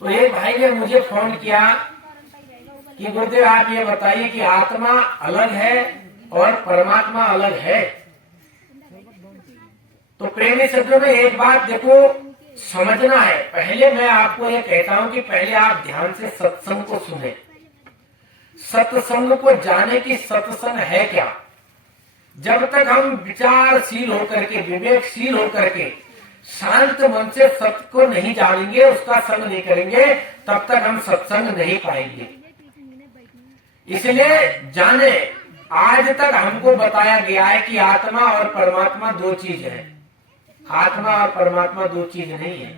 तो एक भाई ने मुझे फोन किया कि गुरुदेव आप ये बताइए कि आत्मा अलग है और परमात्मा अलग है। तो प्रेमी शब्दों में एक बात देखो समझना है। पहले मैं आपको ये कहता हूं कि पहले आप ध्यान से सत्संग को सुने, सत्संग को जाने कि सत्संग है क्या। जब तक हम विचारशील होकर के, विवेकशील होकर के, शांत मन से सत्य को नहीं जानेंगे, उसका संग नहीं करेंगे, तब तक हम सत्संग नहीं पाएंगे। इसलिए जाने, आज तक हमको बताया गया है कि आत्मा और परमात्मा दो चीज है। आत्मा और परमात्मा दो चीज नहीं है।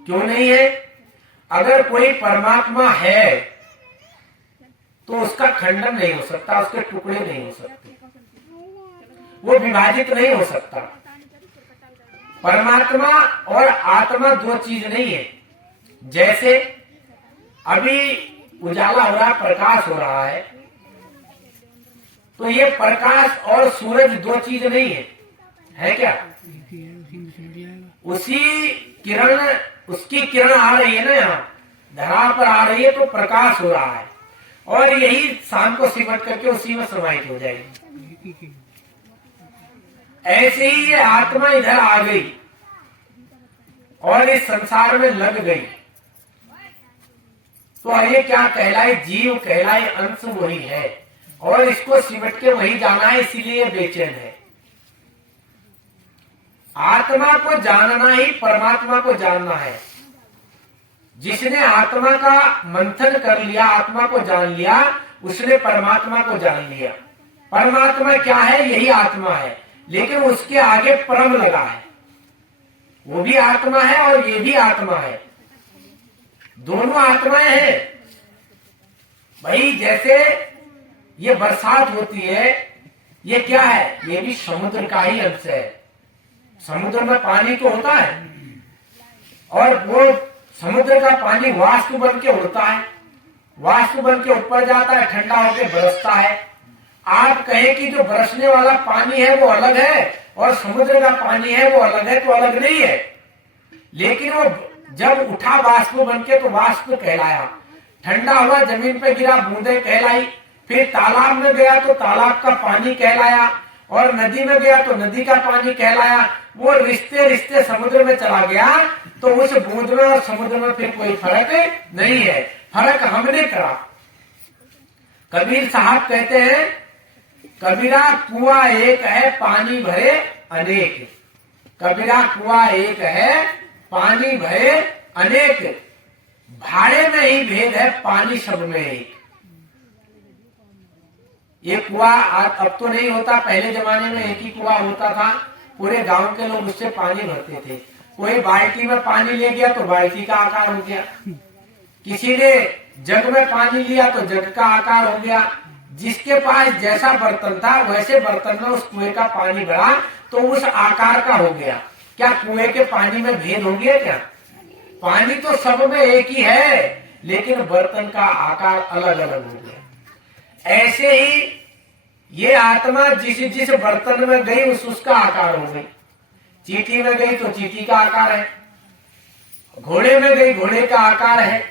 क्यों नहीं है? अगर कोई परमात्मा है तो उसका खंडन नहीं हो सकता, उसके टुकड़े नहीं हो सकते, वो विभाजित नहीं हो सकता। परमात्मा और आत्मा दो चीज नहीं है। जैसे अभी उजाला हो रहा, प्रकाश हो रहा है, तो ये प्रकाश और सूरज दो चीज नहीं है क्या? उसी किरण, उसकी किरण आ रही है ना, यहाँ धरा पर आ रही है तो प्रकाश हो रहा है, और यही शाम को सिमट करके उसी में समाहित हो जाएगी। ऐसे ही ये आत्मा इधर आ गई और इस संसार में लग गई, तो ये क्या कहलाए? जीव कहलाए, अंश वही है, और इसको सिमट के वही जाना है, इसीलिए बेचैन है। आत्मा को जानना ही परमात्मा को जानना है। जिसने आत्मा का मंथन कर लिया, आत्मा को जान लिया, उसने परमात्मा को जान लिया। परमात्मा क्या है? यही आत्मा है, लेकिन उसके आगे परम लगा है। वो भी आत्मा है और ये भी आत्मा है, दोनों आत्माएं हैं भाई। जैसे ये बरसात होती है, ये क्या है? ये भी समुद्र का ही अंश है। समुद्र में पानी तो होता है, और वो समुद्र का पानी वाष्प बन के उड़ता है, वाष्प बन के ऊपर जाता है, ठंडा होकर बरसता है। आप कहें कि जो बरसने वाला पानी है वो अलग है और समुद्र का पानी है वो अलग है, तो अलग नहीं है। लेकिन वो जब उठा वाष्प बन के तो वाष्प कहलाया, ठंडा हुआ जमीन पे गिरा बूंदे कहलाई, फिर तालाब में गया तो तालाब का पानी कहलाया, और नदी में गया तो नदी का पानी कहलाया। वो रिश्ते रिश्ते समुद्र में चला गया, तो उस बूंद में और समुद्र में फिर कोई फर्क नहीं है। फर्क हमने करा। कबीर साहब कहते हैं, कबीरा कुआं एक है पानी भरे अनेक। कबीरा कुआं एक है पानी भरे अनेक, भाड़े में ही भेद है पानी सब में एक। ये कुआं अब तो नहीं होता, पहले जमाने में एक ही कुआं होता था, पूरे गांव के लोग उससे पानी भरते थे। कोई बाल्टी में पानी ले गया तो बाल्टी का आकार हो गया, किसी ने जग में पानी लिया तो जग का आकार हो गया। जिसके पास जैसा बर्तन था वैसे बर्तन में उस कुएं का पानी भरा तो उस आकार का हो गया। क्या कुएं के पानी में भेद हो गया क्या? पानी तो सब में एक ही है, लेकिन बर्तन का आकार अलग अलग हो गया। ऐसे ही ये आत्मा जिस जिस बर्तन में गई उसका आकार हो गई। चींटी में गई तो चींटी का आकार है, घोड़े में गई घोड़े का आकार है।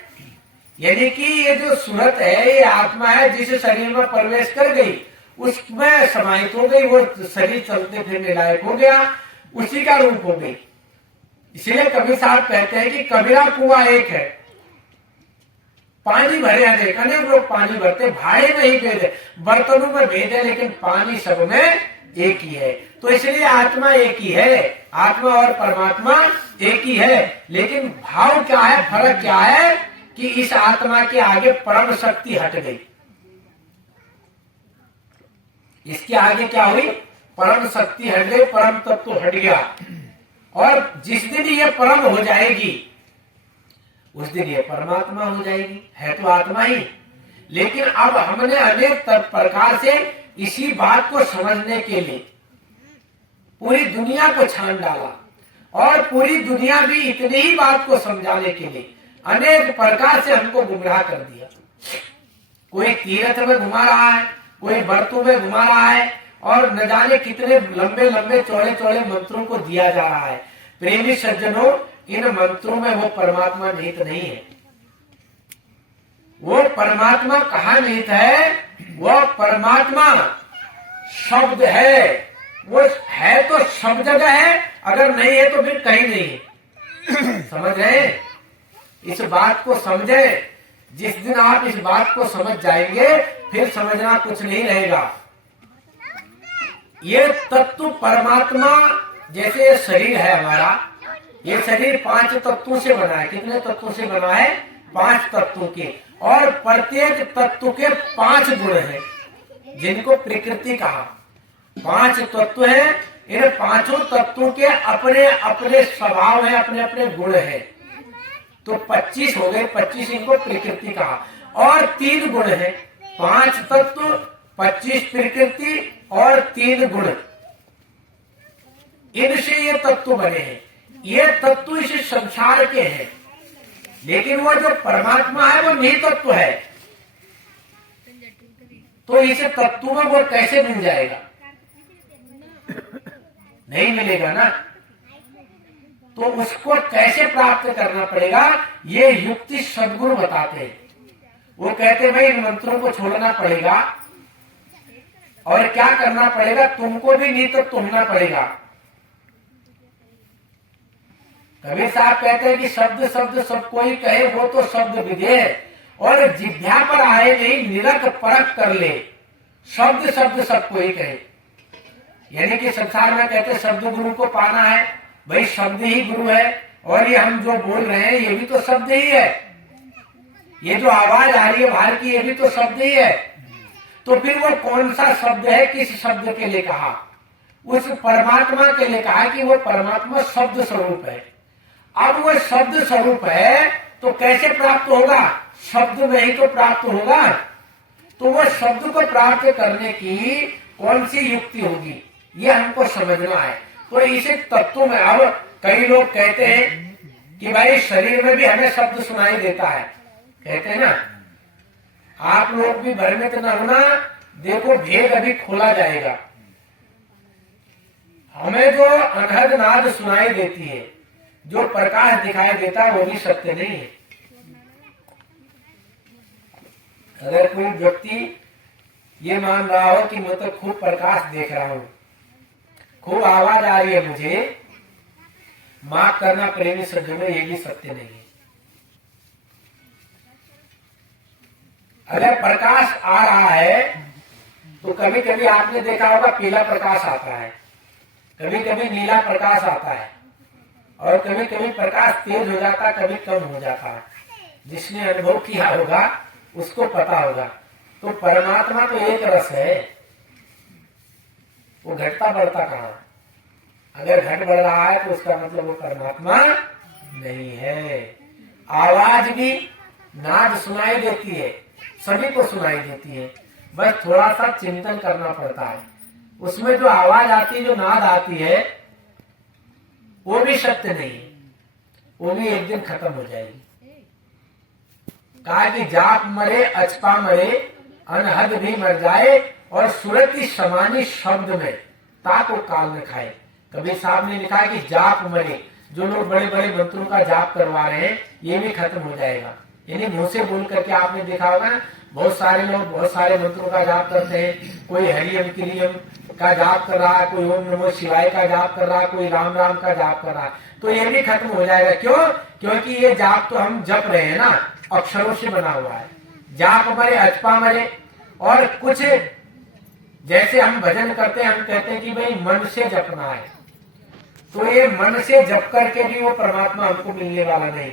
यानी कि ये जो सूरत है, ये आत्मा है, जिस शरीर में प्रवेश कर गई उसमें समाहित हो गई, वो शरीर चलते फिरने लायक हो गया, उसी का रूप हो गई। इसलिए कबीर साहब कहते हैं कि कबीरा कुआं एक है, पानी भरे अनेक। अनेक लोग पानी भरते, भाड़े में ही भेद है, बर्तनों में भेद है, लेकिन पानी सब में एक ही है। तो इसलिए आत्मा एक ही है, आत्मा और परमात्मा एक ही है, लेकिन भाव क्या है, फर्क क्या है कि इस आत्मा के आगे परम शक्ति हट गई। इसके आगे क्या हुई? परम शक्ति हट गई, परम तत्व हट गया। और जिस दिन ये परम हो जाएगी उस दिन ये परमात्मा हो जाएगी। है तो आत्मा ही, लेकिन अब हमने अनेक प्रकार से इसी बात को समझने के लिए पूरी दुनिया को छान डाला, और पूरी दुनिया भी इतनी ही बात को समझाने के लिए अनेक प्रकार से हमको गुमराह कर दिया। कोई तीर्थ में घुमा रहा है, कोई व्रतों में घुमा रहा है, और न जाने कितने लंबे लंबे चौड़े चौड़े मंत्रों को दिया जा रहा है। प्रेमी सज्जनों, इन मंत्रों में वो परमात्मा निहित नहीं है। वो परमात्मा कहाँ निहित है? वो परमात्मा शब्द है। वो है तो सब जगह है, अगर नहीं है तो फिर कहीं नहीं है। समझ रहे? इस बात को समझे। जिस दिन आप इस बात को समझ जाएंगे फिर समझना कुछ नहीं रहेगा। ये तत्व परमात्मा, जैसे ये शरीर है हमारा, ये शरीर 5 तत्वों से बना है। कितने तत्वों से बना है? 5 तत्वों के। और प्रत्येक तत्व के 5 गुण हैं, जिनको प्रकृति कहा। 5 तत्व हैं। इन 5 तत्वों के अपने अपने स्वभाव है, अपने अपने गुण है। तो 25 हो गए। 25 इनको प्रकृति कहा। और 3 गुण है। 5 तत्व, 25 प्रकृति और 3 गुण। इनसे ये तत्व बने हैं। ये तत्व इस संसार के हैं, लेकिन वो जो परमात्मा है वो निहित तत्व है। तो इस तत्व में वो कैसे मिल जाएगा? नहीं मिलेगा ना। तो उसको कैसे प्राप्त करना पड़ेगा? ये युक्ति सद्गुरु बताते हैं। वो कहते हैं भाई इन मंत्रों को छोड़ना पड़ेगा और क्या करना पड़ेगा? तुमको भी निहित तत्व होना पड़ेगा। कबीर साहब कहते हैं कि शब्द शब्द सब कोई कहे वो तो शब्द विधे, और जिभ्या पर आए नहीं निरख परख कर ले। शब्द शब्द सब कोई कहे, यानी कि संसार में कहते शब्द गुरु को पाना है। भाई शब्द ही गुरु है, और ये हम जो बोल रहे हैं ये भी तो शब्द ही है। ये जो आवाज आ रही है बाहर की, ये भी तो शब्द ही है। तो फिर वो कौन सा शब्द है? किस शब्द के लिए कहा? उस परमात्मा के लिए कहा कि वो परमात्मा शब्द स्वरूप है। अब वो शब्द स्वरूप है तो कैसे प्राप्त होगा? शब्द में ही तो प्राप्त होगा। तो वो शब्द को प्राप्त करने की कौन सी युक्ति होगी, ये हमको समझना है। तो इसे तत्व में, अब कई लोग कहते हैं कि भाई शरीर में भी हमें शब्द सुनाई देता है, कहते हैं ना। आप लोग भी भ्रमित न होना, देखो भेद अभी खोला जाएगा। हमें जो अनहद नाद सुनाई देती है, जो प्रकाश दिखाई देता है, वो भी सत्य नहीं है। अगर कोई व्यक्ति ये मान रहा हो कि मैं तो खूब प्रकाश देख रहा हूँ, खूब आवाज आ रही है मुझे, माफ करना प्रेमी सज्जनों, ये भी सत्य नहीं है। अगर प्रकाश आ रहा है तो कभी कभी आपने देखा होगा पीला प्रकाश आता है, कभी कभी नीला प्रकाश आता है, और कभी कभी प्रकाश तेज हो जाता है, कभी कम हो जाता है। जिसने अनुभव किया होगा उसको पता होगा। तो परमात्मा तो एक रस है, वो घटता बढ़ता कहाँ? अगर घट बढ़ रहा है तो उसका मतलब वो परमात्मा नहीं है। आवाज भी नाद सुनाई देती है, सभी को सुनाई देती है, बस थोड़ा सा चिंतन करना पड़ता है। उसमें जो आवाज आती है, जो नाद आती है, वो भी सत्य नहीं है, वो भी एक दिन खत्म हो जाएगी। कहा कि जाप मरे अचपा मरे, अनहद भी मर जाए, और सुरति समानी शब्द में ताको काल न खाए। कबीर साहब ने लिखा कि जाप मरे, जो लोग बड़े बड़े मंत्रों का जाप करवा रहे हैं, ये भी खत्म हो जाएगा। यानी मुंह से बोल करके आपने देखा होगा ना, बहुत सारे लोग बहुत सारे मंत्रों का जाप करते हैं। कोई हरियम क्रियम का जाप कर रहा है, कोई ओम नमो शिवाय का जाप कर रहा है, कोई राम राम का जाप कर रहा है। तो ये भी खत्म हो जाएगा। क्यों? क्योंकि ये जाप तो हम जप रहे हैं ना, अक्षरों से बना हुआ है। जाप मरे अचपा मरे। और कुछ जैसे हम भजन करते हैं, हम कहते हैं कि भाई मन से जपना है, तो ये मन से जप करके भी वो परमात्मा हमको मिलने वाला नहीं,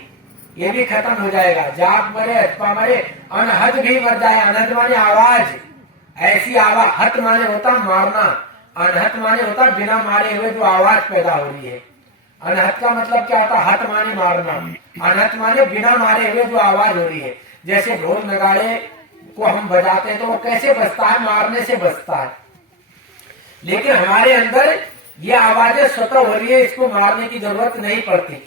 ये भी खत्म हो जाएगा। जाप मरे अचपा मरे, अनहद भी मर जाए। अनहद माने आवाज, ऐसी आवाज। हत माने होता मारना, अनहत माने होता बिना मारे हुए जो आवाज पैदा हो रही है। अनहत का मतलब क्या होता? हत माने मारना, अनहत माने बिना मारे हुए जो आवाज हो रही है। जैसे ढोल नगाड़े को हम बजाते हैं तो वो कैसे बजता है? मारने से बजता है। लेकिन हमारे अंदर ये आवाजें स्वतः हो रही है, इसको मारने की जरूरत नहीं पड़ती,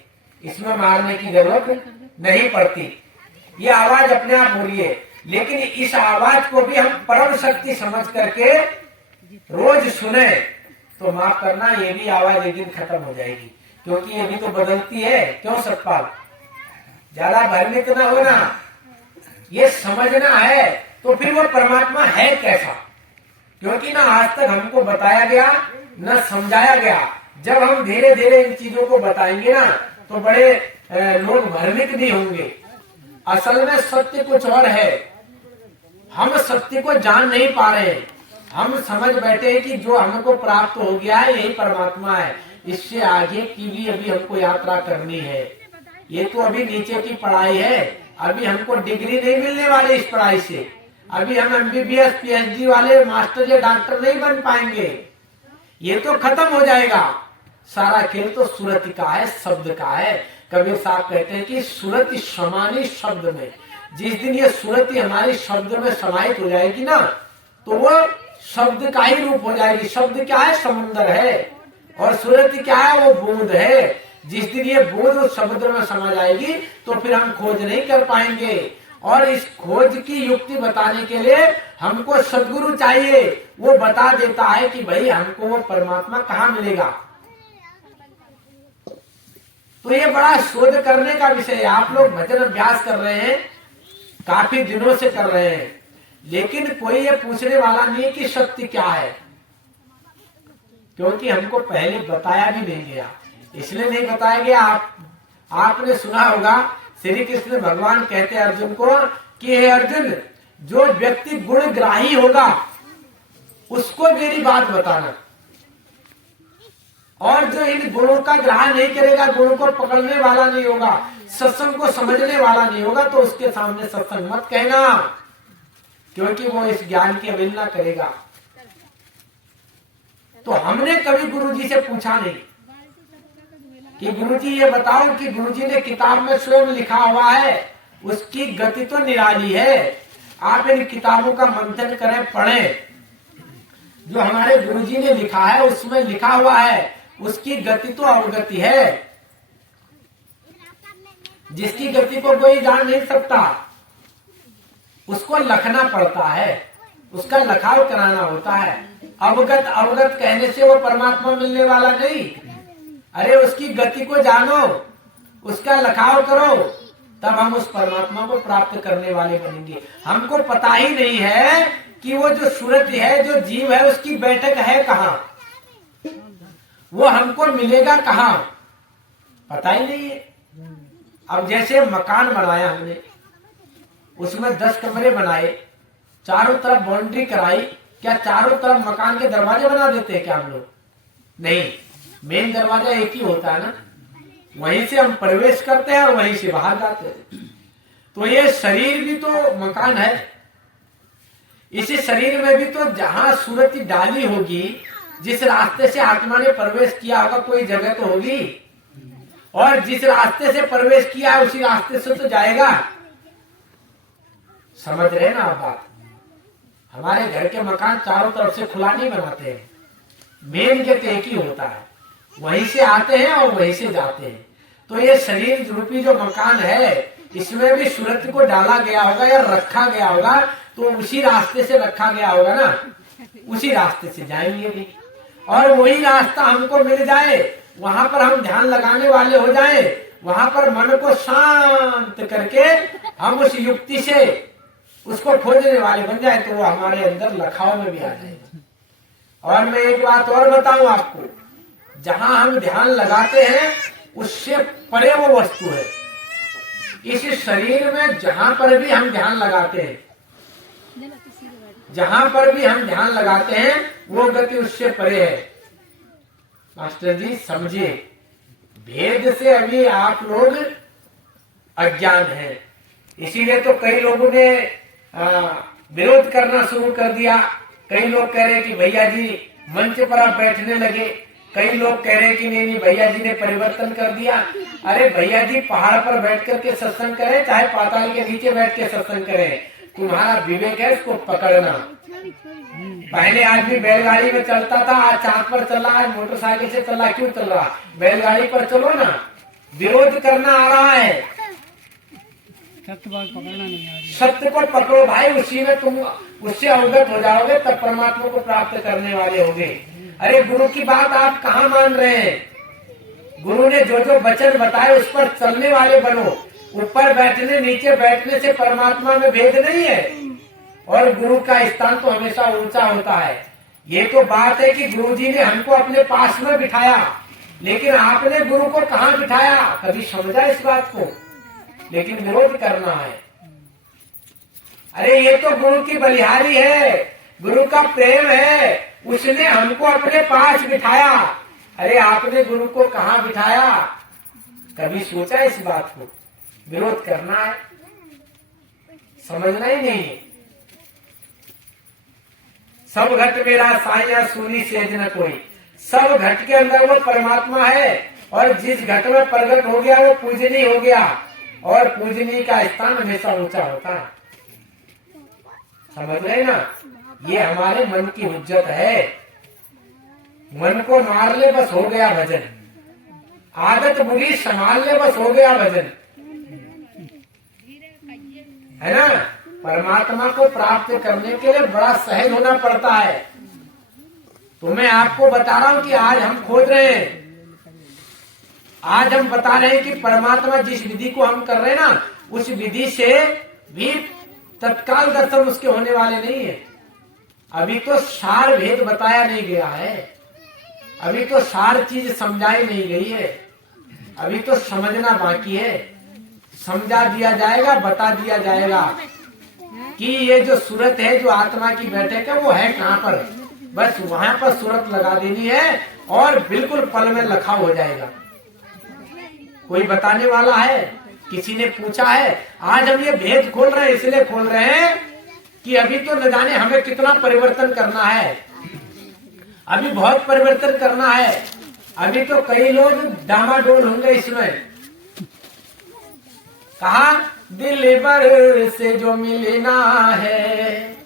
इसमें मारने की जरूरत नहीं पड़ती, ये आवाज अपने आप हो रही है। लेकिन इस आवाज को भी हम परम शक्ति समझ करके रोज सुने तो माफ करना, ये भी आवाज एक दिन खत्म हो जाएगी। क्योंकि ये भी तो बदलती है। क्यों सतपाल, ज्यादा भ्रमित ना होना, ये समझना है तो फिर वो परमात्मा है कैसा। क्योंकि ना आज तक हमको बताया गया न समझाया गया। जब हम धीरे धीरे इन चीजों को बताएंगे ना तो बड़े लोग भ्रमित नहीं होंगे। असल में सत्य कुछ और है, हम सत्य को जान नहीं पा रहे हैं। हम समझ बैठे हैं कि जो हमको प्राप्त हो गया है यही परमात्मा है, इससे आगे की भी अभी हमको यात्रा करनी है। ये तो अभी नीचे की पढ़ाई है, अभी हमको डिग्री नहीं मिलने वाले इस पढ़ाई से। अभी हम MBBS PhD वाले मास्टर या डॉक्टर नहीं बन पाएंगे, ये तो खत्म हो जाएगा। सारा खेल तो सूरत का है, शब्द का है। कबीर साहब कहते हैं कि सूरत समानी शब्द में, जिस दिन ये सूरत हमारी शब्द में समाहित हो जाएगी ना तो वो शब्द का ही रूप हो जाएगी। शब्द क्या है, समुद्र है, और सूरत क्या है, वो बूंद है। जिस दिन ये बूंद उस समुद्र में समा जाएगी तो फिर हम खोज नहीं कर पाएंगे। और इस खोज की युक्ति बताने के लिए हमको सदगुरु चाहिए, वो बता देता है कि भाई हमको वो परमात्मा कहाँ मिलेगा। तो ये बड़ा शोध करने का विषय है। आप लोग भजन अभ्यास कर रहे हैं, काफी दिनों से कर रहे हैं, लेकिन कोई ये पूछने वाला नहीं है कि शक्ति क्या है, क्योंकि हमको पहले बताया भी नहीं गया। इसलिए नहीं बताया गया, आपने सुना होगा श्री कृष्ण भगवान कहते हैं अर्जुन को कि हे अर्जुन, जो व्यक्ति गुणग्राही होगा उसको मेरी बात बताना, और जो इन गुणों का ग्रहण नहीं करेगा, गुणों को पकड़ने वाला नहीं होगा, सत्संग को समझने वाला नहीं होगा, तो उसके सामने सत्संग मत कहना, क्योंकि वो इस ज्ञान की अवहेलना करेगा। तो हमने कभी गुरुजी से पूछा नहीं कि गुरुजी ये बताओ कि गुरुजी ने किताब में स्वयं लिखा हुआ है, उसकी गति तो निराली है। आप इन किताबों का मंथन करें, पढ़ें, जो हमारे गुरुजी ने लिखा है उसमें लिखा हुआ है, उसकी गति तो अवगति है, जिसकी गति को कोई जान नहीं सकता, उसको लखना पड़ता है, उसका लखाव कराना होता है। अवगत अवगत कहने से वो परमात्मा मिलने वाला नहीं। अरे उसकी गति को जानो, उसका लखाव करो, तब हम उस परमात्मा को प्राप्त करने वाले बनेंगे। हमको पता ही नहीं है कि वो जो सूरत है, जो जीव है, उसकी बैठक है कहाँ, वो हमको मिलेगा कहाँ, पता ही नहीं है। अब जैसे मकान बनाया हमने, उसमें 10 कमरे बनाए, चारों तरफ बाउंड्री कराई, क्या चारों तरफ मकान के दरवाजे बना देते हैं क्या हम लोग? नहीं, मेन दरवाजा एक ही होता है ना, वहीं से हम प्रवेश करते हैं और वहीं से बाहर जाते हैं। तो ये शरीर भी तो मकान है। इसी शरीर में भी तो जहां सूरत डाली होगी, जिस रास्ते से आत्मा ने प्रवेश किया होगा, कोई जगह तो होगी, और जिस रास्ते से प्रवेश किया उसी रास्ते से तो जाएगा। समझ रहे ना आप बात? हमारे घर के मकान चारों तरफ से खुला नहीं बनाते हैं, मेन गेट एक ही होता है, वहीं से आते हैं और वहीं से जाते हैं। तो ये शरीर रूपी जो मकान है, इसमें भी सूरत को डाला गया होगा या रखा गया होगा, तो उसी रास्ते से रखा गया होगा ना, उसी रास्ते से जाएंगे भी। और वही रास्ता हमको मिल जाए, वहां पर हम ध्यान लगाने वाले हो जाए, वहां पर मन को शांत करके हम उस युक्ति से उसको खोजने वाले बन जाए, तो वो हमारे अंदर लखाव में भी आ जाएगा। और मैं एक बात और बताऊं आपको, जहां हम ध्यान लगाते हैं उससे परे वो वस्तु है। इस शरीर में जहां पर भी हम ध्यान लगाते हैं, जहां पर भी हम ध्यान लगाते हैं, वो गति उससे परे है। मास्टर जी समझिए, भेद से अभी आप लोग अज्ञान हैं, इसीलिए तो कई लोगों ने विरोध करना शुरू कर दिया। कई लोग कह रहे कि भैया जी मंच पर आप बैठने लगे, कई लोग कह रहे कि नहीं भैया जी ने परिवर्तन कर दिया। अरे भैया जी पहाड़ पर बैठ करके सत्संग करें, चाहे पाताल के नीचे बैठ के सत्संग करें, तुम्हारा विवेक है इसको पकड़ना। पहले आदमी बैलगाड़ी में चलता था, आज चाँद पर चल रहा है, मोटरसाइकिल से चल रहा, क्यों चल रहा? बैलगाड़ी पर चलो ना। विरोध करना आ रहा है, सत्य बात पकड़ना नहीं आ रही। सत्य को पकड़ो भाई, उसी में तुम उससे अवगत हो जाओगे, तब परमात्मा को प्राप्त करने वाले होगे। अरे गुरु की बात आप कहाँ मान रहे हैं? गुरु ने जो जो वचन बताए उस पर चलने वाले बनो। ऊपर बैठने नीचे बैठने से परमात्मा में भेद नहीं है, और गुरु का स्थान तो हमेशा ऊंचा होता है। ये तो बात है कि गुरु जी ने हमको अपने पास में बिठाया, लेकिन आपने गुरु को कहाँ बिठाया, कभी समझा इस बात को? लेकिन विरोध करना है। अरे ये तो गुरु की बलिहारी है, गुरु का प्रेम है, उसने हमको अपने पास बिठाया। अरे आपने गुरु को कहाँ बिठाया, कभी सोचा इस बात को? विरोध करना है, समझना ही नहीं है। सब घट मेरा साया सुनी सेज न कोई, सब घट के अंदर वो परमात्मा है, और जिस घट में प्रकट हो गया वो पूजनीय हो गया, और पूजनीय का स्थान हमेशा ऊंचा होता है। समझ रहे ना? ये हमारे मन की हुज्जत है। मन को मार ले बस हो गया भजन, आदत बुरी संभाल ले बस हो गया भजन, है ना? परमात्मा को प्राप्त करने के लिए बड़ा सहज होना पड़ता है। तो मैं आपको बता रहा हूं कि आज हम खोज रहे हैं, आज हम बता रहे हैं कि परमात्मा जिस विधि को हम कर रहे हैं ना, उस विधि से भी तत्काल दर्शन उसके होने वाले नहीं है। अभी तो सार भेद बताया नहीं गया है, अभी तो सार चीज समझाई नहीं गई है, अभी तो समझना बाकी है। समझा दिया जाएगा, बता दिया जाएगा कि ये जो सूरत है, जो आत्मा की बैठक है, वो है कहाँ पर। बस वहां पर सूरत लगा देनी है और बिल्कुल पल में लखाव हो जाएगा। कोई बताने वाला है? किसी ने पूछा है? आज हम ये भेद खोल रहे हैं, इसलिए खोल रहे हैं कि अभी तो न जाने हमें कितना परिवर्तन करना है, अभी बहुत परिवर्तन करना है। अभी तो कई लोग डामाडोल होंगे इसमें। कहा दिल भर से जो मिलना है,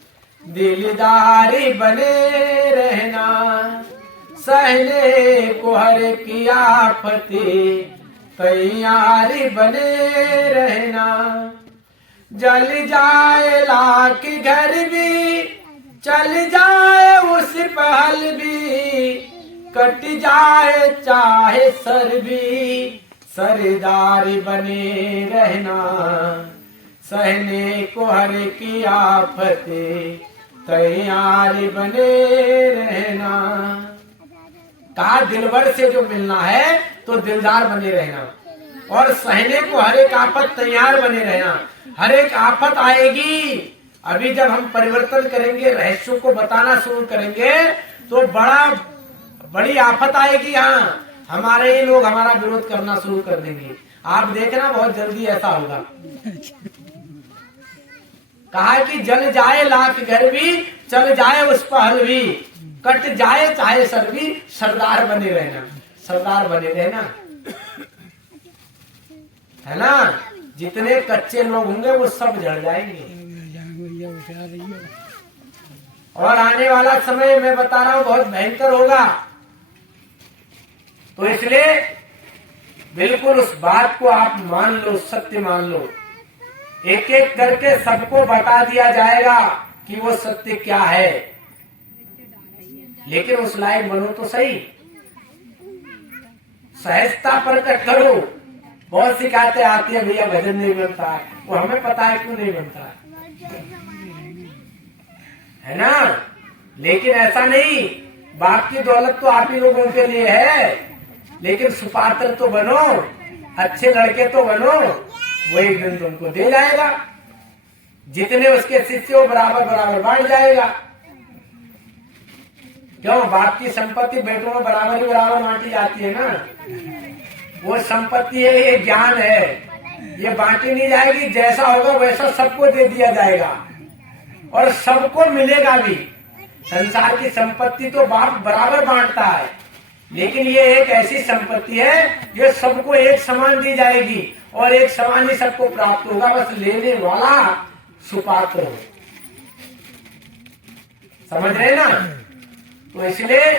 दिलदारी बने रहना, सहने को हर की आफतें तैयारी बने रहना। जल जाए लाख घर भी, चल जाए उस पहल भी, कट जाए चाहे सर भी, सरदारी बने रहना, सहने को हर की आफतें तैयारी बने रहना। कहा दिलबर से जो मिलना है तो दिलदार बने रहना, और सहने को हर एक आफत तैयार बने रहना। हर एक आफत आएगी। अभी जब हम परिवर्तन करेंगे, रहस्यों को बताना शुरू करेंगे, तो बड़ी आफत आएगी। यहाँ हमारे ही लोग हमारा विरोध करना शुरू कर देंगे। आप देखना बहुत जल्दी ऐसा होगा। कहा कि जल जाए लाख घर भी, चल जाए उस पहल भी, कट जाए चाहे सर भी, सरदार बने रहना, सरदार बने रहना, है ना? जितने कच्चे लोग होंगे वो सब जड़ जाएंगे। और आने वाला समय मैं बता रहा हूँ बहुत भयंकर होगा। तो इसलिए बिल्कुल उस बात को आप मान लो, सत्य मान लो। एक एक करके सबको बता दिया जाएगा कि वो सत्य क्या है, लेकिन उस लायक बनो तो सही। सहजता प्रकट करो। बहुत शिकायतें आती है, भैया भजन नहीं बनता है। वो हमें पता है क्यों नहीं बनता है ना? लेकिन ऐसा नहीं, बाप की दौलत तो आप ही लोगों के लिए है, लेकिन सुपात्र तो बनो, अच्छे लड़के तो बनो, वो एक दिन तुमको दे जाएगा। जितने उसके शिष्य हो बराबर बराबर बांट जाएगा। क्यों? बाप की संपत्ति बेटों में बराबर ही बराबर बांटी जाती है ना। वो संपत्ति है, ये ज्ञान है, ये बांटी नहीं जाएगी। जैसा होगा वैसा सबको दे दिया जाएगा और सबको मिलेगा भी। संसार की संपत्ति तो बाप बराबर बांटता है, लेकिन ये एक ऐसी संपत्ति है, ये सबको एक समान दी जाएगी और एक समान ही सबको प्राप्त होगा। बस लेने वाला सुपात्र हो। समझ रहे ना? तो इसलिए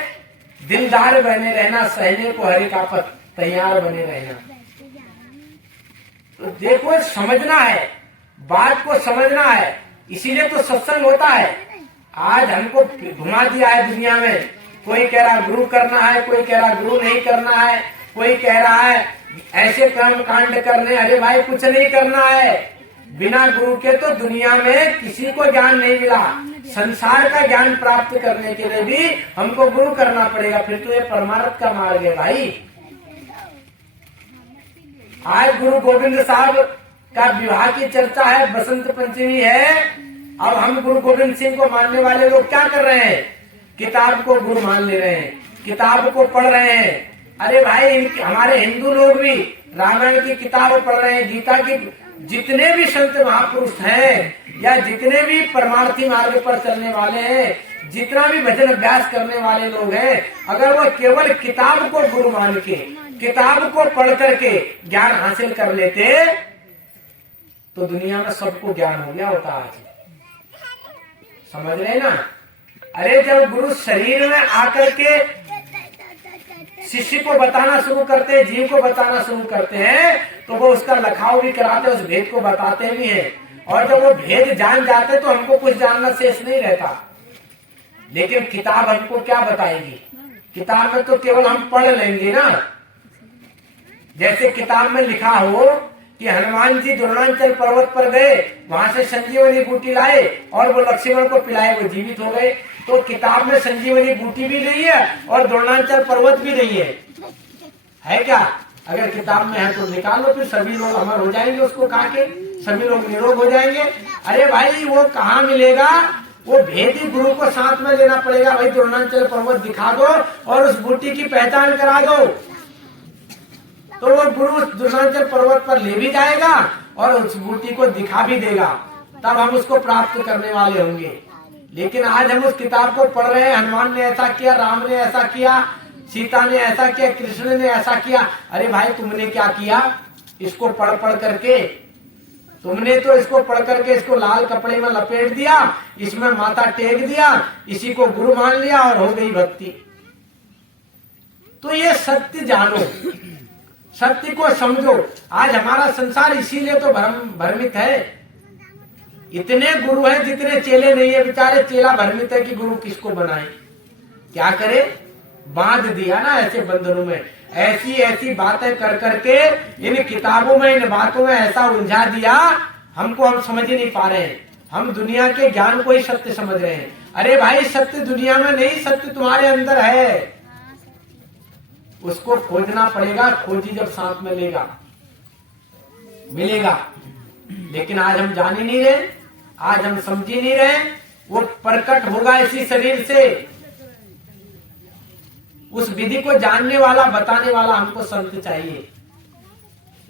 दिलदार बने रहना, सहने को हर एक आफत तैयार बने रहना। तो देखो, समझना है, बात को समझना है, इसीलिए तो सत्संग होता है। आज हमको घुमा दिया है दुनिया में। कोई कह रहा गुरु करना है, कोई कह रहा गुरु नहीं करना है, कोई कह रहा है ऐसे कर्म कांड करने, अरे भाई कुछ नहीं करना है। बिना गुरु के तो दुनिया में किसी को ज्ञान नहीं मिला। संसार का ज्ञान प्राप्त करने के लिए भी हमको गुरु करना पड़ेगा, फिर तो ये परमार्थ का मार्ग है भाई। आज गुरु गोविंद साहब का विवाह की चर्चा है, बसंत पंचमी है। अब हम गुरु गोविंद सिंह को मानने वाले लोग क्या कर रहे हैं? किताब को गुरु मान ले रहे हैं, किताब को पढ़ रहे हैं। अरे भाई हमारे हिंदू लोग भी रामायण की किताब पढ़ रहे हैं, गीता की। जितने भी संत महापुरुष हैं या जितने भी परमार्थी मार्ग पर चलने वाले हैं, जितना भी भजन अभ्यास करने वाले लोग हैं, अगर वो केवल किताब को गुरु मान के, किताब को पढ़ करके ज्ञान हासिल कर लेते तो दुनिया में सबको ज्ञान हो गया होता आज। समझ रहे ना? अरे जब गुरु शरीर में आकर के शिष्य को बताना शुरू करते हैं, जीव को बताना शुरू करते हैं, तो वो उसका लखाव भी कराते, उस भेद को बताते भी हैं। और जब वो भेद जान जाते तो हमको कुछ जानना शेष नहीं रहता। लेकिन किताब हमको क्या बताएगी? किताब में तो केवल हम पढ़ लेंगे ना। जैसे किताब में लिखा हो कि हनुमान जी द्रोणांचल पर्वत पर गए, वहां से संजीवनी बूटी लाए और वो लक्ष्मण को पिलाए, वो जीवित हो गए। तो किताब में संजीवनी बूटी भी नहीं है और द्रोणांचल पर्वत भी नहीं है क्या? अगर किताब में है तो निकालो, फिर सभी लोग अमर हो जाएंगे उसको खा के, सभी लोग निरोग हो जाएंगे। अरे भाई वो कहाँ मिलेगा? वो भेदी गुरु को साथ में लेना पड़ेगा। भाई द्रोणांचल पर्वत दिखा दो और उस बूटी की पहचान करा दो, तो वो गुरु द्रोणांचल पर्वत पर ले भी जाएगा और उस बूटी को दिखा भी देगा, तब हम उसको प्राप्त करने वाले होंगे। लेकिन आज हम उस किताब को पढ़ रहे हैं, हनुमान ने ऐसा किया, राम ने ऐसा किया, सीता ने ऐसा किया, कृष्ण ने ऐसा किया। अरे भाई तुमने क्या किया? इसको पढ़ पढ़ करके तुमने तो इसको पढ़ करके इसको लाल कपड़े में लपेट दिया, इसमें माथा टेक दिया, इसी को गुरु मान लिया और हो गई भक्ति। तो ये सत्य जानो, सत्य को समझो। आज हमारा संसार इसीलिए तो भ्रमित है। इतने गुरु हैं जितने चेले नहीं है। बेचारे चेला भ्रमित है कि गुरु किसको बनाए, क्या करे? बांध दिया ना ऐसे बंधनों में, ऐसी ऐसी बातें कर करके इन किताबों में, इन बातों में ऐसा उलझा दिया, हमको हम समझ ही नहीं पा रहे हैं। हम दुनिया के ज्ञान को ही सत्य समझ रहे हैं। अरे भाई सत्य दुनिया में नहीं, सत्य तुम्हारे अंदर है, उसको खोजना पड़ेगा। खोजी जब साथ में लेगा मिलेगा। लेकिन आज हम जान ही नहीं रहे, आज हम समझ ही नहीं रहे। वो प्रकट होगा इसी शरीर से। उस विधि को जानने वाला, बताने वाला हमको संत चाहिए।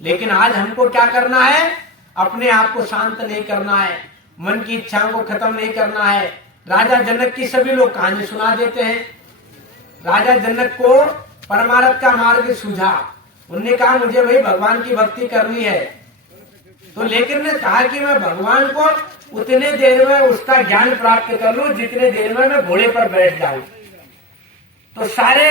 लेकिन आज हमको क्या करना है? अपने आप को शांत नहीं करना है, मन की इच्छाओं को खत्म नहीं करना है। राजा जनक की सभी लोग कहानी सुना देते हैं। राजा जनक को परमार्थ का मार्ग सूझा, उनने कहा मुझे भाई भगवान की भक्ति करनी है। तो लेकिन ने कहा कि मैं भगवान को उतने देर में उसका ज्ञान प्राप्त कर लूं जितने देर में मैं घोड़े पर बैठ जाऊं। तो सारे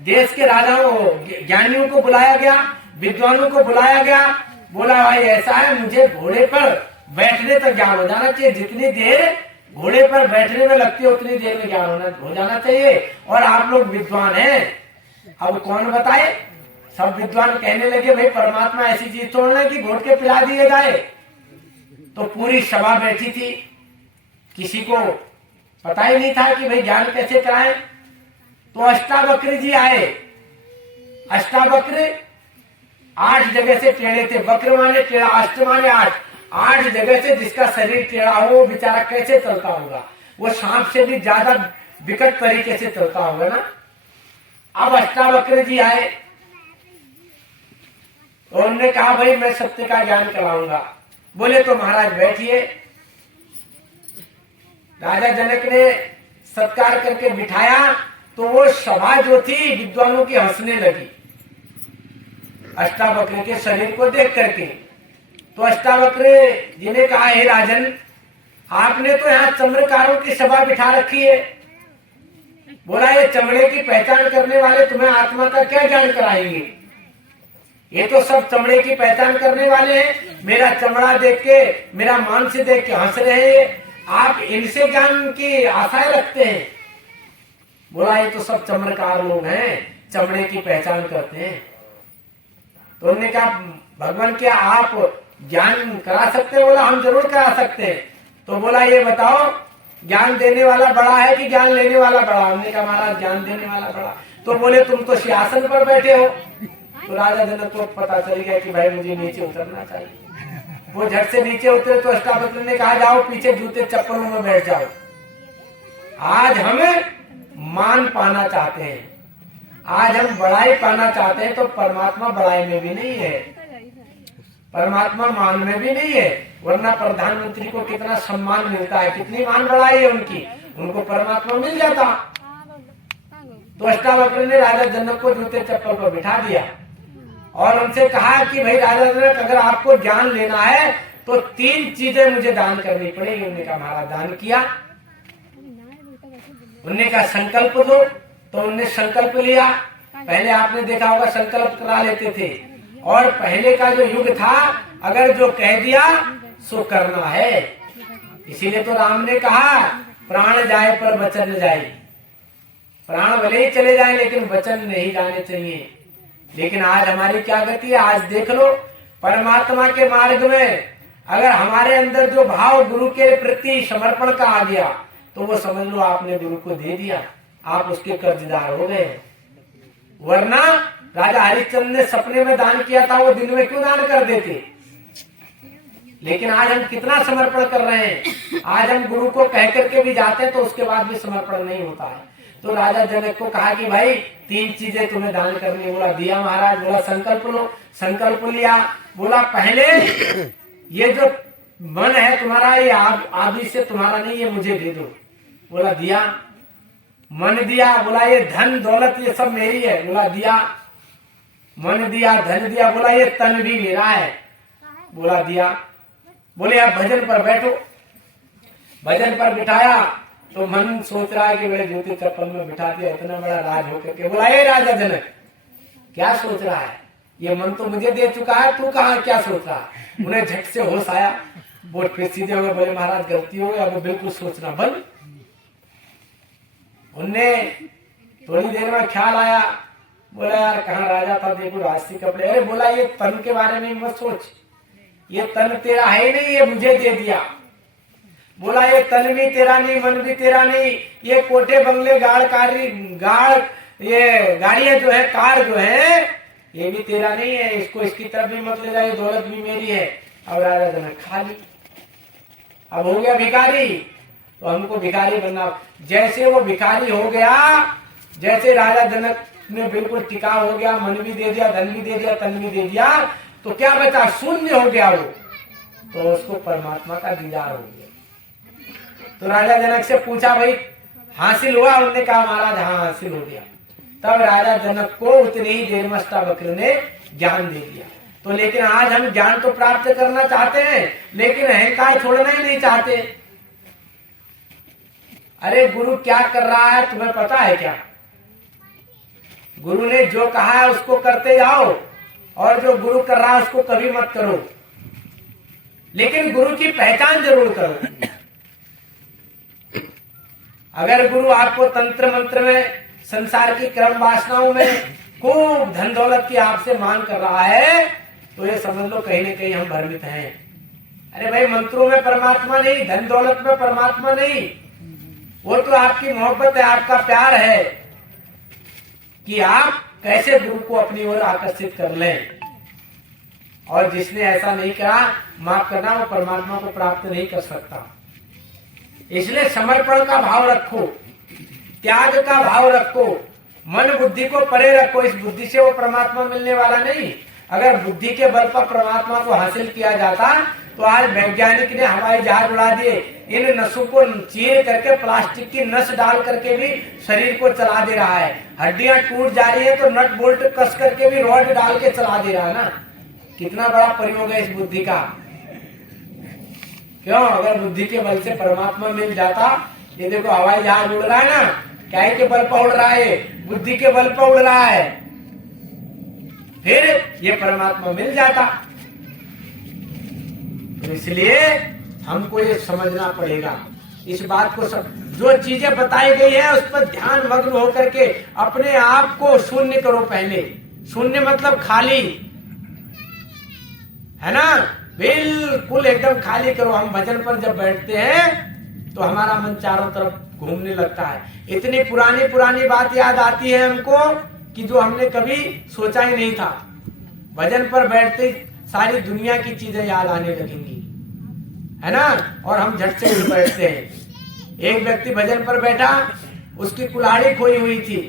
देश के राजाओं, ज्ञानियों को बुलाया गया, विद्वानों को बुलाया गया। बोला भाई ऐसा है, मुझे घोड़े पर बैठने तक ज्ञान हो जाना चाहिए। जितनी देर घोड़े पर बैठने में लगती है उतनी देर में ज्ञान हो जाना चाहिए। और आप लोग विद्वान हैं, अब कौन बताए? सब विद्वान कहने लगे भाई परमात्मा ऐसी चीज छोड़ना कि घोट के पिला दिए जाए। तो पूरी सभा बैठी थी, किसी को पता ही नहीं था कि भाई ज्ञान कैसे कराएं। तो अष्टावक्र जी आए। अष्टावक्र 8 जगह से टेढ़े थे। वक्र माने टेढ़ा, अष्ट माने 8 जगह से जिसका शरीर टेढ़ा हो वो बेचारा कैसे चलता होगा? वो सांप से भी ज्यादा विकट तरीके से चलता होगा ना। अब अष्टावक्र जी आए तो उन्होंने कहा भाई मैं सत्य का ज्ञान कराऊंगा। बोले तो महाराज बैठिए। राजा जनक ने सत्कार करके बिठाया तो वो सभा जो थी विद्वानों की हंसने लगी अष्टावक्र के शरीर को देख करके। तो अष्टावक्र जी ने कहा हे राजन, आपने तो यहाँ चमड़कारों की सभा बिठा रखी है। बोला ये चमड़े की पहचान करने वाले तुम्हें आत्मा का क्या ज्ञान कराएंगे? ये तो सब चमड़े की पहचान करने वाले हैं। मेरा चमड़ा देख के, मेरा मांस देख के हंस रहे हैं। आप इनसे ज्ञान की आशाएं रखते हैं। बोला ये तो सब चमड़कार लोग हैं, चमड़े की पहचान करते हैं। तो उन्होंने कहा भगवान क्या आप ज्ञान करा सकते हैं? बोला हम जरूर करा सकते हैं। तो बोला ये बताओ ज्ञान देने वाला बड़ा है कि ज्ञान लेने वाला बड़ा? हमने कहा महाराज ज्ञान देने वाला बड़ा। तो बोले तुम तो सिंहासन पर बैठे हो। तो राजा जनक को पता चल गया कि भाई मुझे नीचे उतरना चाहिए। वो झट से नीचे उतरे तो अष्टावक्र ने कहा जाओ पीछे जूते चप्पलों में बैठ जाओ। आज हमें मान पाना चाहते हैं, आज हम बड़ाई पाना चाहते हैं, तो परमात्मा बड़ाई में भी नहीं है, परमात्मा मान में भी नहीं है। वरना प्रधानमंत्री को कितना सम्मान मिलता है, कितनी मान बढ़ाई है उनकी, उनको परमात्मा मिल जाता। तो अष्टावक्र ने राजा जनक को जूते चप्पल पर बिठा दिया और उनसे कहा कि भाई राजा जनक अगर आपको ज्ञान लेना है तो 3 चीजें मुझे दान करनी पड़ेगी। उन्होंने कहा महाराज दान किया। उन्होंने कहा संकल्प दो। तो उन्होंने संकल्प लिया। पहले आपने देखा होगा संकल्प करा लेते थे, और पहले का जो युग था अगर जो कह दिया सो करना है। इसीलिए तो राम ने कहा प्राण जाए पर वचन न जाए। प्राण भले ही चले जाए लेकिन वचन नहीं जाने चाहिए। लेकिन आज हमारी क्या गति है? आज देख लो परमात्मा के मार्ग में अगर हमारे अंदर जो भाव गुरु के प्रति समर्पण का आ गया तो वो समझ लो आपने गुरु को दे दिया, आप उसके कर्जदार हो गए। वरना राजा हरिश्चंद्र ने सपने में दान किया था, वो दिन में क्यों दान कर देते? लेकिन आज हम कितना समर्पण कर रहे हैं। आज हम गुरु को कह करके भी जाते हैं तो उसके बाद भी समर्पण नहीं होता है। तो राजा जनक को कहा कि भाई 3 चीजें तुम्हें दान करनी। बोला दिया महाराज। बोला संकल्प लो। संकल्प लिया। बोला पहले ये जो मन है तुम्हारा ये आदि से तुम्हारा नहीं, ये मुझे दे दो। बोला दिया। मन दिया। बोला ये धन दौलत ये सब मेरी है। बोला दिया। मन दिया, धन दिया। बोला ये तन भी मेरा है। बोला दिया। बोले आप भजन पर बैठो। भजन पर बिठाया तो मन सोच रहा है कि मेरे जूते चप्पल में बिठा दिया, इतना बड़ा राज होकर के। बोला ये राजा जनक क्या सोच रहा है? ये मन तो मुझे दे चुका है, तू कहा क्या सोच रहा है? उन्हें झट से होश आया, बोट पे सीधे हो गए। बोले महाराज गलती हो गई, अब बिल्कुल सोचना बंद। उनने थोड़ी देर में ख्याल आया। बोला यार कहाँ राजा था, देखो राजसी कपड़े। अरे बोला ये तन के बारे में मत सोच, ये तन तेरा है ही नहीं, ये मुझे दे दिया। बोला ये तन भी तेरा नहीं, मन भी तेरा नहीं, ये कोठे बंगले गाड़ ये गाड़ियां जो है, कार जो है, ये भी तेरा नहीं है, इसको इसकी तरफ भी मत ले जाए, दौलत भी मेरी है। अब राजा जनक खा ली। अब हो गया भिखारी, तो हमको भिखारी बनना। जैसे वो भिखारी हो गया, जैसे राजा जनक ने बिल्कुल टिकाव हो गया, मन भी दे दिया, धन भी दे दिया, तन भी दे दिया, तो क्या बचा? शून्य हो गया वो। तो उसको परमात्मा का दीदार हो गया। तो राजा जनक से पूछा भाई हासिल हुआ? उन्होंने कहा महाराज हाँ हासिल हो गया। तब राजा जनक को उतनी ही देर में अष्टावक्र ने ज्ञान दे दिया। तो लेकिन आज हम ज्ञान तो प्राप्त करना चाहते हैं लेकिन अहंकार छोड़ना ही नहीं चाहते। अरे गुरु क्या कर रहा है तुम्हें पता है क्या? गुरु ने जो कहा है उसको करते जाओ, और जो गुरु कर रहा है उसको कभी मत करो, लेकिन गुरु की पहचान जरूर करो। अगर गुरु आपको तंत्र मंत्र में, संसार की क्रम वासनाओं में खूब धन दौलत की आपसे मांग कर रहा है तो ये समझ लो कहीं न कहीं हम भ्रमित हैं। अरे भाई मंत्रों में परमात्मा नहीं, धन दौलत में परमात्मा नहीं, वो तो आपकी मोहब्बत है, आपका प्यार है कि आप कैसे गुरु को अपनी ओर आकर्षित कर लें। और जिसने ऐसा नहीं करा, माफ करना, वो परमात्मा को प्राप्त नहीं कर सकता। इसलिए समर्पण का भाव रखो, त्याग का भाव रखो, मन बुद्धि को परे रखो। इस बुद्धि से वो परमात्मा मिलने वाला नहीं। अगर बुद्धि के बल पर परमात्मा को हासिल किया जाता तो आज वैज्ञानिक ने हवाई जहाज उड़ा दिए, इन नसों को चीर करके प्लास्टिक की नस डाल करके भी शरीर को चला दे रहा है। हड्डियां टूट जा रही है तो नट बोल्ट कस करके भी रॉड डाल के चला दे रहा है ना। कितना बड़ा प्रयोग है इस बुद्धि का। क्यों? अगर बुद्धि के बल से परमात्मा मिल जाता, ये देखो हवाई जहाज उड़ रहा है ना, क्या के बल पर उड़ रहा है? बुद्धि के बल पर उड़ रहा है। फिर ये परमात्मा मिल जाता। तो इसलिए हमको ये समझना पड़ेगा इस बात को। जो चीजें बताई गई है उस पर ध्यान मग्न होकर के अपने आप को शून्य करो। पहले शून्य मतलब खाली, है ना, बिल्कुल एकदम खाली करो। हम भजन पर जब बैठते हैं तो हमारा मन चारों तरफ घूमने लगता है। इतनी पुरानी पुरानी बात याद आती है हमको कि जो हमने कभी सोचा ही नहीं था। भजन पर बैठते सारी दुनिया की चीजें याद आने लगेंगी, है ना, और हम झट से उठ बैठते हैं। एक व्यक्ति भजन पर बैठा, उसकी कुल्हाड़ी खोई हुई थी,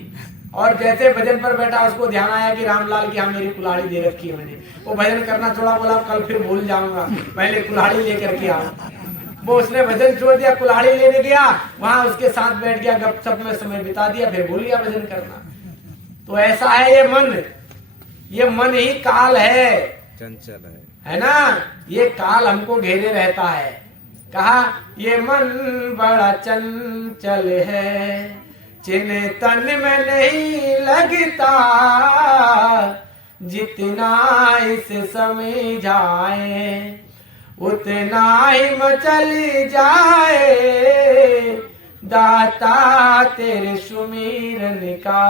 और जैसे भजन पर बैठा उसको ध्यान आया कि रामलाल की यहाँ मेरी कुल्हाड़ी दे रखी है मैंने। वो भजन करना छोड़ा, बोला कल फिर भूल जाऊंगा, पहले कुल्हाड़ी लेकर के आओ। वो उसने भजन छोड़ दिया, कुल्हाड़ी लेने गया, वहां उसके साथ बैठ गया, गपशप में समय बिता दिया, फिर भूल गया भजन करना। तो ऐसा है ये मन ही काल है, चंचल है ना, ये काल हमको घेरे रहता है। कहा ये मन बड़ा चंचल है, चिंतन में नहीं लगता, जितना इसे समझाए उतना ही मचल जाए। दाता तेरे सुमिरन का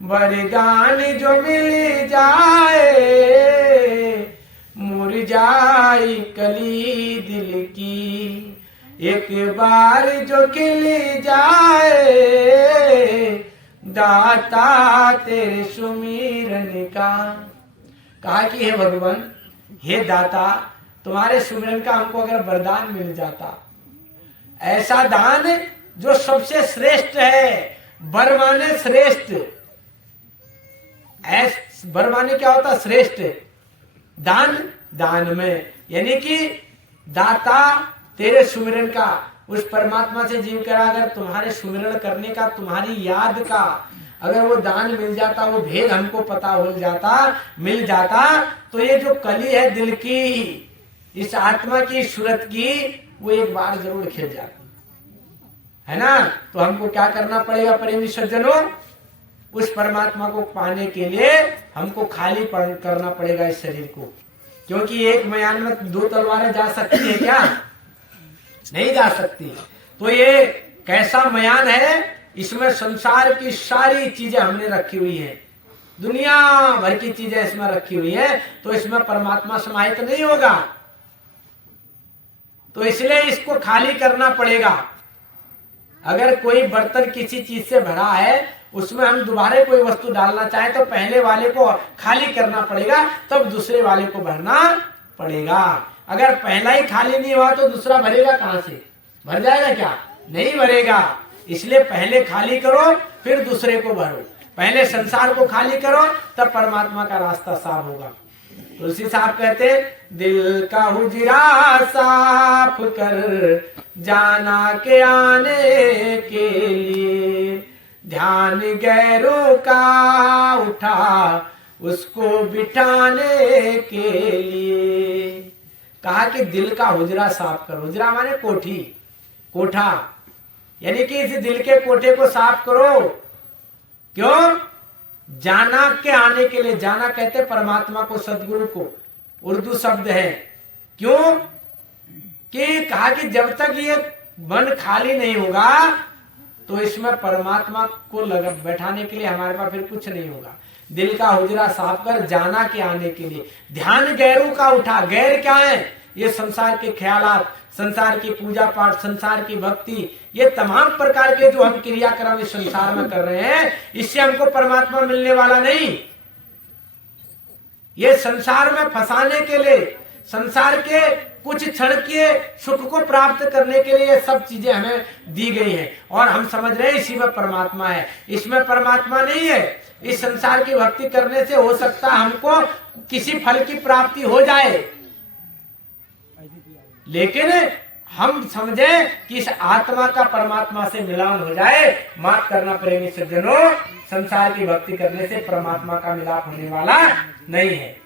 वरदान जो मिल जाए, मुरझाई कली दिल की एक बार जो खिल जाए। दाता तेरे सुमिरन का, कहा कि हे भगवान, हे दाता, तुम्हारे सुमिरन का हमको अगर वरदान मिल जाता, ऐसा दान जो सबसे श्रेष्ठ है। वर माने श्रेष्ठ, वर माने क्या होता? श्रेष्ठ। दान में, यानी कि दाता तेरे सुमिरन का, उस परमात्मा से जीव करा अगर तुम्हारे सुमिरन करने का, तुम्हारी याद का अगर वो दान मिल जाता, वो भेद हमको पता हो जाता, मिल जाता, तो ये जो कली है दिल की, इस आत्मा की, सूरत की, वो एक बार जरूर खिल जाती, है ना। तो हमको क्या करना पड़ेगा प्रेमी सज्जनों? उस परमात्मा को पाने के लिए हमको खाली करना पड़ेगा इस शरीर को, क्योंकि एक म्यान में दो तलवारें जा सकती है क्या? नहीं जा सकती। तो ये कैसा म्यान है? इसमें संसार की सारी चीजें हमने रखी हुई है, दुनिया भर की चीजें इसमें रखी हुई है, तो इसमें परमात्मा समाहित नहीं होगा। तो इसलिए इसको खाली करना पड़ेगा। अगर कोई बर्तन किसी चीज से भरा है, उसमें हम दोबारा कोई वस्तु डालना चाहे तो पहले वाले को खाली करना पड़ेगा, तब दूसरे वाले को भरना पड़ेगा। अगर पहला ही खाली नहीं हुआ तो दूसरा भरेगा कहां से? भर जाएगा क्या? नहीं भरेगा। इसलिए पहले खाली करो, फिर दूसरे को भरो। पहले संसार को खाली करो, तब परमात्मा का रास्ता साफ होगा। तुलसी साहब कहते, दिल का हुजरा साफ कर जाना के आने के लिए, ध्यान गैरों का उठा उसको बिठाने के लिए। कहा कि दिल का हुजरा साफ करो। हुजरा माने कोठी, कोठा, यानी कि इस दिल के कोठे को साफ करो। क्यों? जाना के आने के लिए। जाना कहते परमात्मा को, सदगुरु को, उर्दू शब्द है। क्यों? कि कहा कि जब तक ये मन खाली नहीं होगा तो इसमें परमात्मा को बैठाने के लिए हमारे पास फिर कुछ नहीं होगा। दिल का हुजरा साफ कर जाना के आने के लिए, ध्यान गैरों का उठा। गैर क्या है? ये संसार के ख्यालात, संसार की पूजा पाठ, संसार की भक्ति, ये तमाम प्रकार के जो हम क्रियाक्रम इस संसार में कर रहे हैं, इससे हमको परमात्मा मिलने वाला नहीं। ये संसार में फंसाने के लिए, संसार के कुछ क्षण के सुख को प्राप्त करने के लिए ये सब चीजें हमें दी गई हैं, और हम समझ रहे हैं इसी में परमात्मा है। इसमें परमात्मा नहीं है। इस संसार की भक्ति करने से हो सकता है हमको किसी फल की प्राप्ति हो जाए, लेकिन हम समझे कि इस आत्मा का परमात्मा से मिलान हो जाए। माफ करना प्रेमी सज्जनों, संसार की भक्ति करने से परमात्मा का मिलाप होने वाला नहीं है।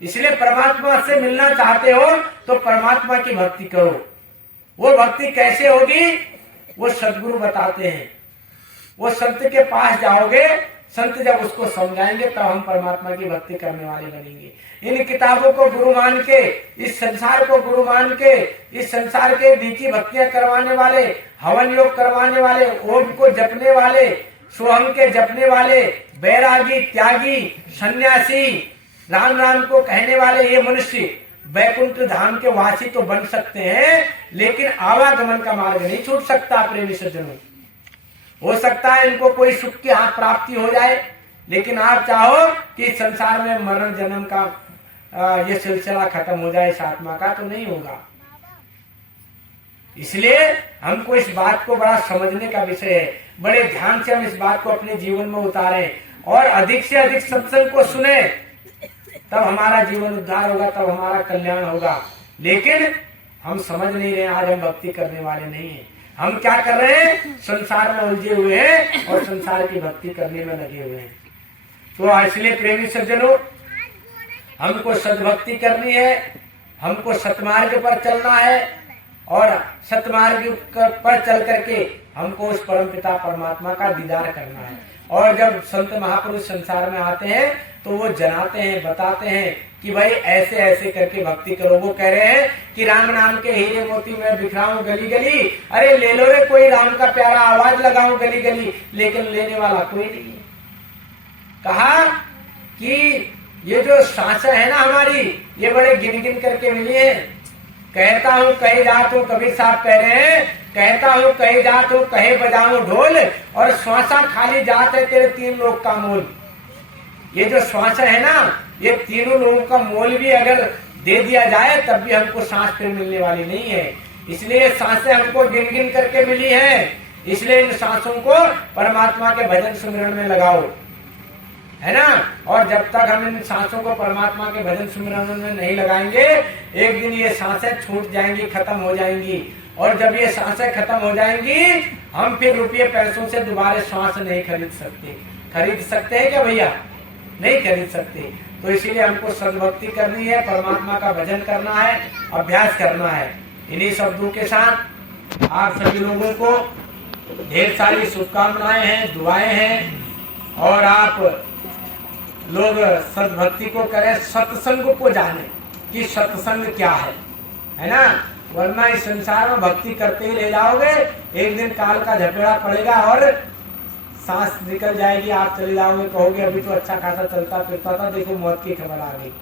इसलिए परमात्मा से मिलना चाहते हो तो परमात्मा की भक्ति करो। वो भक्ति कैसे होगी? वो सदगुरु बताते हैं। वो संत के पास जाओगे, संत जब उसको समझाएंगे तब हम परमात्मा की भक्ति करने वाले बनेंगे। इन किताबों को गुरु मान के, इस संसार को गुरु मान के, इस संसार के नीची भक्तियां करवाने वाले, हवन योग करवाने वाले, ओम को जपने वाले, सोहम के जपने वाले, बैरागी, त्यागी, सन्यासी, राम राम को कहने वाले ये मनुष्य वैकुंठ धाम के वासी तो बन सकते हैं, लेकिन आवागमन का मार्ग नहीं छूट सकता। प्रेमी सज्जनों, हो सकता है इनको कोई सुख की प्राप्ति हो जाए, लेकिन आप चाहो कि संसार में मरण जन्म का ये सिलसिला खत्म हो जाए इस आत्मा का, तो नहीं होगा। इसलिए हमको इस बात को बड़ा समझने का विषय है। बड़े ध्यान से हम इस बात को अपने जीवन में उतारें और अधिक से अधिक सत्संग को सुने, तब हमारा जीवन उद्धार होगा, तब हमारा कल्याण होगा। लेकिन हम समझ नहीं रहे, आज हम भक्ति करने वाले नहीं हैं। हम क्या कर रहे हैं? संसार में उलझे हुए हैं और संसार की भक्ति करने में लगे हुए हैं। तो इसलिए प्रेमी सज्जनों, हमको सद्भक्ति करनी है, हमको सतमार्ग पर चलना है और सतमार्ग पर चल करके हमको उस परमपिता परमात्मा का दीदार करना है। और जब संत महापुरुष संसार में आते हैं तो वो जनाते हैं, बताते हैं कि भाई ऐसे ऐसे करके भक्ति करो। वो कह रहे हैं कि राम नाम के हीरे मोती मैं बिखराऊं गली गली, अरे ले लो रे कोई राम का प्यारा, आवाज लगाऊं गली गली, लेकिन लेने वाला कोई नहीं है। कहा कि ये जो सांसें है ना हमारी, ये बड़े गिन गिन करके मिली है। कहता हूँ कहे जात हूँ, कबीर साहब कह रहे हैं, कहता हूँ कहे जात हूँ, कहे बजाऊं ढोल, और श्वासा खाली जात है तेरे तीन लोग का मोल। ये जो श्वास है ना, ये तीनों लोगों का मोल भी अगर दे दिया जाए तब भी हमको सांस फिर मिलने वाली नहीं है। इसलिए सांसें हमको गिन गिन करके मिली है। इसलिए इन सांसों को परमात्मा के भजन सुमिरन में लगाओ, है ना। और जब तक हम इन सांसों को परमात्मा के भजन सुमिरन में नहीं लगाएंगे, एक दिन ये सांसें छूट जाएंगी, खत्म हो जाएंगी। और जब ये सांसें खत्म हो जाएंगी, हम फिर रुपये पैसों से दोबारा सांस नहीं खरीद सकते। खरीद सकते हैं क्या भैया? नहीं खरीद सकते। तो इसीलिए हमको सद्भक्ति करनी है, परमात्मा का भजन करना है, अभ्यास करना है। इन्हीं शब्दों के साथ आप सभी लोगों को ढेर सारी शुभकामनाएं हैं, दुआएं हैं, और आप लोग सद्भक्ति को करें, सत्संग को जाने कि सत्संग क्या है ना। वरना इस संसार में भक्ति करते ही ले जाओगे, एक दिन काल का झपेड़ा पड़ेगा और सांस निकल जाएगी, आप चले जाओगे, कहोगे अभी तो अच्छा खासा चलता फिरता था, देखो मौत की खबर आ गई,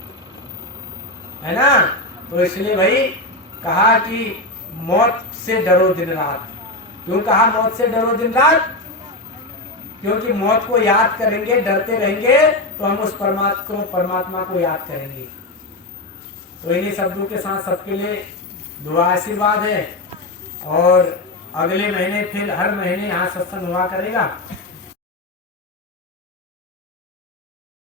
है ना। तो इसलिए भाई कहा कि मौत से डरो दिन रात। क्यों कहा मौत से डरो दिन रात? क्योंकि मौत को याद करेंगे, डरते रहेंगे, तो हम उस परमात्मा को याद करेंगे। तो इन्हीं शब्दों के साथ सबके लिए दुआ आशीर्वाद है। और अगले महीने फिर हर महीने यहाँ सत्संग हुआ करेगा।